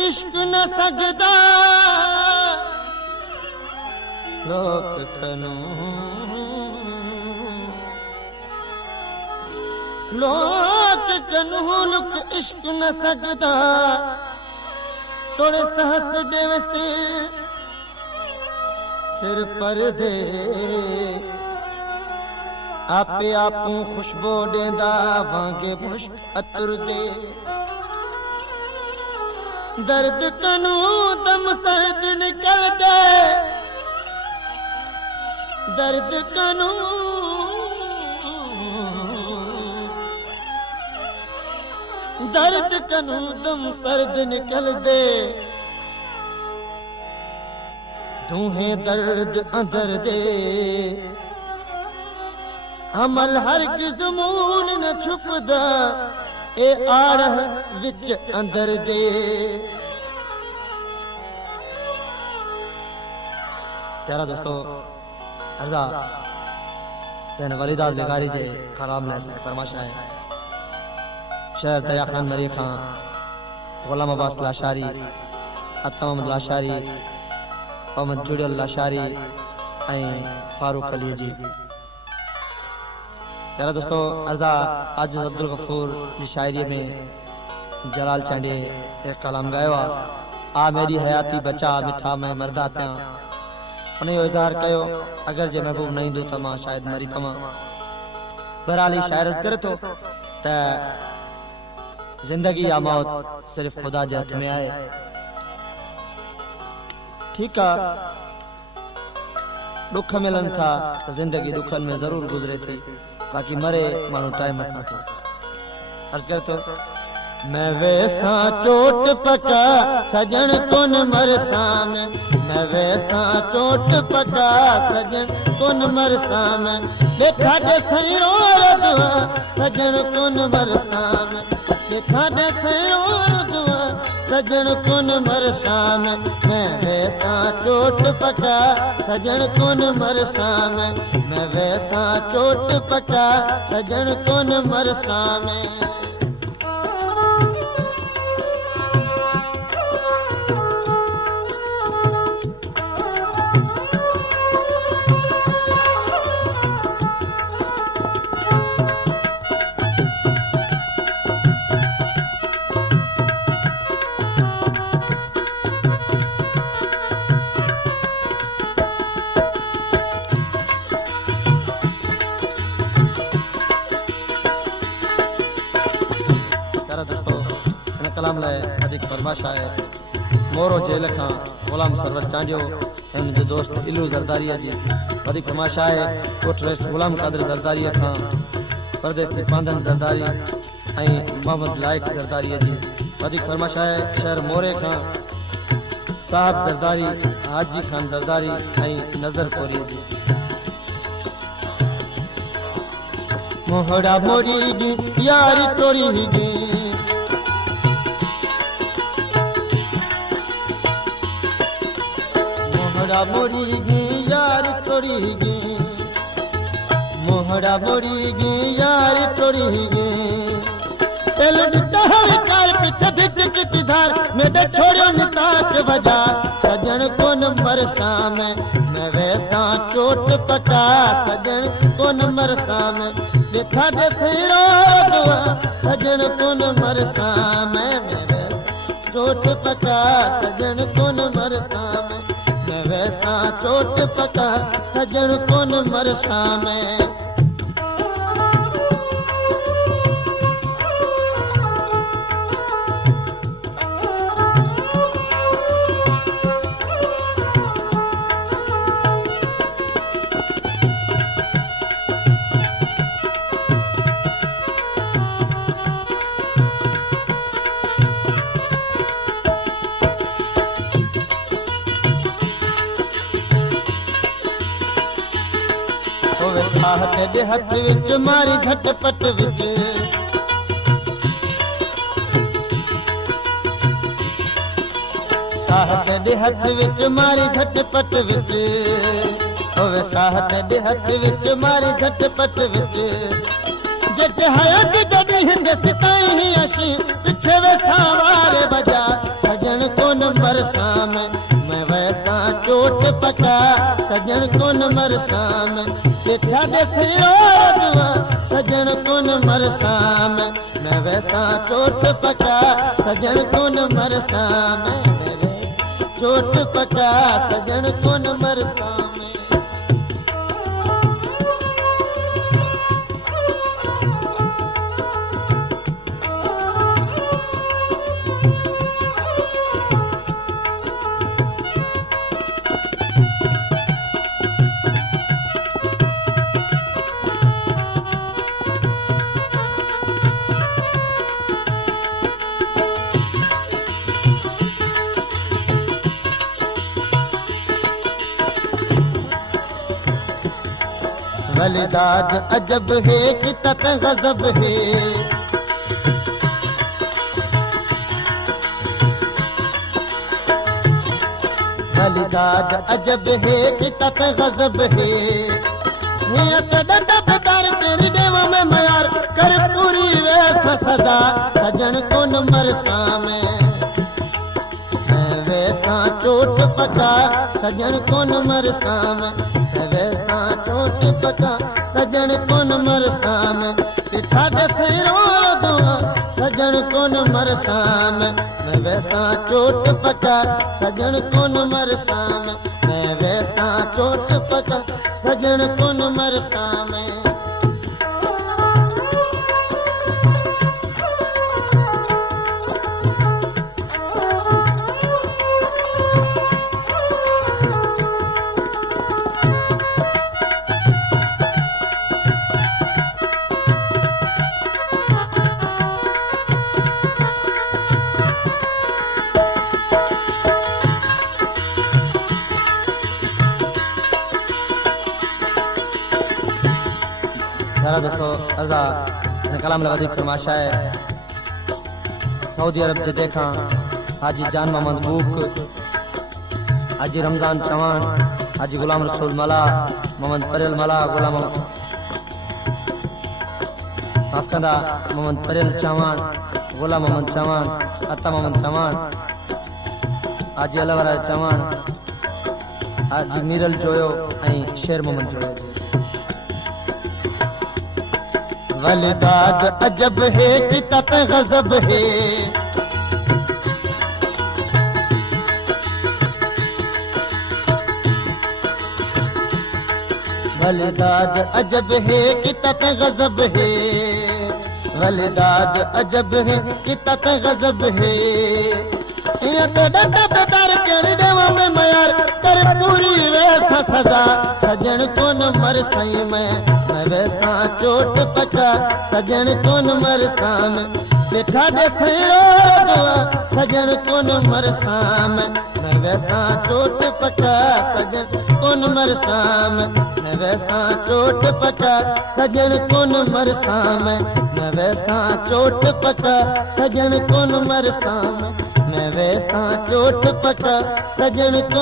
इश्क न सकदा लोक कनू लोक कनू लुक इश्क न सकदा तोड़े सहस देवसे सिर पर दे आपे आपू खुशबू देंदा वांगे मुश्क अतर दे दर्द कनू दम सर्द निकल दे दर्द कनू दर्द कनू दम सर्द निकल दे दूहे दर्द अंदर दे अमल हर किस्मून न छुपदा ए आड़ विच अंदर दे प्यारा दोस्तों अर्जा यानी वलीदा लिगारी जे कलाम ले सक फरमाशा है शेर दरिया खान मरी खान गुलाम अब्बास लाशारी अतम अहमद लाशारी मोहम्मद जुड़ियल लाशारी फारूक अली जी प्यारा दोस्तों अर्जा आज अब्दुल गफूर की शायरी में जलाल चांडे एक कलाम गायो आ मेरी हयाती बचा मिठा मैं मरदा पिया उन्हें इज़हार कयो अगर जे महबूब नहीं दो तो मां शायद मरी पवा बहरहाल शायर करे तो जिंदगी या मौत सिर्फ खुदा के हथ में आए ठीक है दुख मिलन था तो जिंदगी दुखन में जरूर गुजरे थी बाकी मरे मानो टाइम असा था अर्ज कर तो मैं वैसा चोट पका सजन कोन मरसाम मैं वैसा चोट पका सजन कोन मरसाम देखा दे सही रो दुआ सजन कोन मरसाम देखा दे सही रो दुआ सजन कोन मरसाम मैं वैसा चोट पका सजन कोन मरसाम मैं वैसा चोट पका सजन कोन मरसाम कलाम लाए अधिक फरमाशा है मोरो जेल खां गुलाम सरवर चांडियो इन जो दोस्त इलू जरदारिया जी अधिक फरमाशा है कोट रेस गुलाम कादर जरदारिया खां परदेसी पांधन जरदारी मोहम्मद लाइक जरदारिया जी अधिक फरमाशा है शहर मोरे खां साहब जरदारी हाजी खान जरदारी नजर कोरी जी मोहड़ा मोरी गी यारी तोरी गी मोरी गी यार तोड़ी गी मोहरा मोरी गी यार तोड़ी गी पेलुड तहर कार पिछ दिख किधार मेरे छोड़ो निताक वजा सजन कोन मरसाम मैं वैसा चोट पका सजन कोन मरसाम देखा दे सरो दुआ सजन कोन मरसाम मैं वैसा चोट पका सजन कोन मरसाम मैं वैसा चोट पका सजन कोन मरसाम साहत दे हथ विच मारी झटपट विच साहत दे हथ विच मारी झटपट विच होवे साहत दे हथ विच मारी झटपट विच जट हयात ददी हिंद सिताई अशी पिछे वे सावारे बजा सजन कोन मरसा मैं वैसा चोट पका सजन कोन मरसा पिठा दे सिरो सजन कोन मरसा मैं वैसा चोट पका सजन कोन मरसा मैं चोट पका सजन कोन मरसा वलिदाद अजब है कि तत गजब है वलिदाद अजब है कि तत गजब है नियत दबदार तेरी देव में मयार कर पूरी वैसा सजा सजन कोन मरसा मैं वैसा चोट पका सजन कोन मरसा मैं वैसा चोट पका सजन कोन मरसा पिठा दे सिरो दुआ सजन कोन मरसा मैं वैसा चोट पका सजन कोन मरसा मैं वैसा चोट पका सजन कोन मरसा दोस्तों अर्जा कलाम लवदीक फरमाशा है सऊदी अरब जे देखा हाजी जान मोहम्मद बूक हाजी रमजान चवान हाजी गुलाम रसूल मला मोहम्मद परेल मला गुलाम माफ कंदा मोहम्मद परेल चवान गुलाम मोहम्मद चवान अता मोहम्मद चवान हाजी अलवरा चवान हाजी मीरल जोयो ऐं शेर मोहम्मद जोयो वलिदाद अजब है कि तत गजब है वलिदाद अजब है कि तत गजब है वलिदाद अजब है कि तत गजब है दबदार कर देवा में मयार कर पूरी वैसा सजा सजन कोन मरसाई मैं वैसा चोट पका सजन कोन मरसा पिठा दे सिरो दुआ सजन कोन मरसा मैं वैसा चोट पका सजन कोन मरसा मैं वैसा चोट पका सजन कोन मरसा मैं वैसा चोट पका सजन कोन मरसा मैं वैसा चोट पका सजन कोन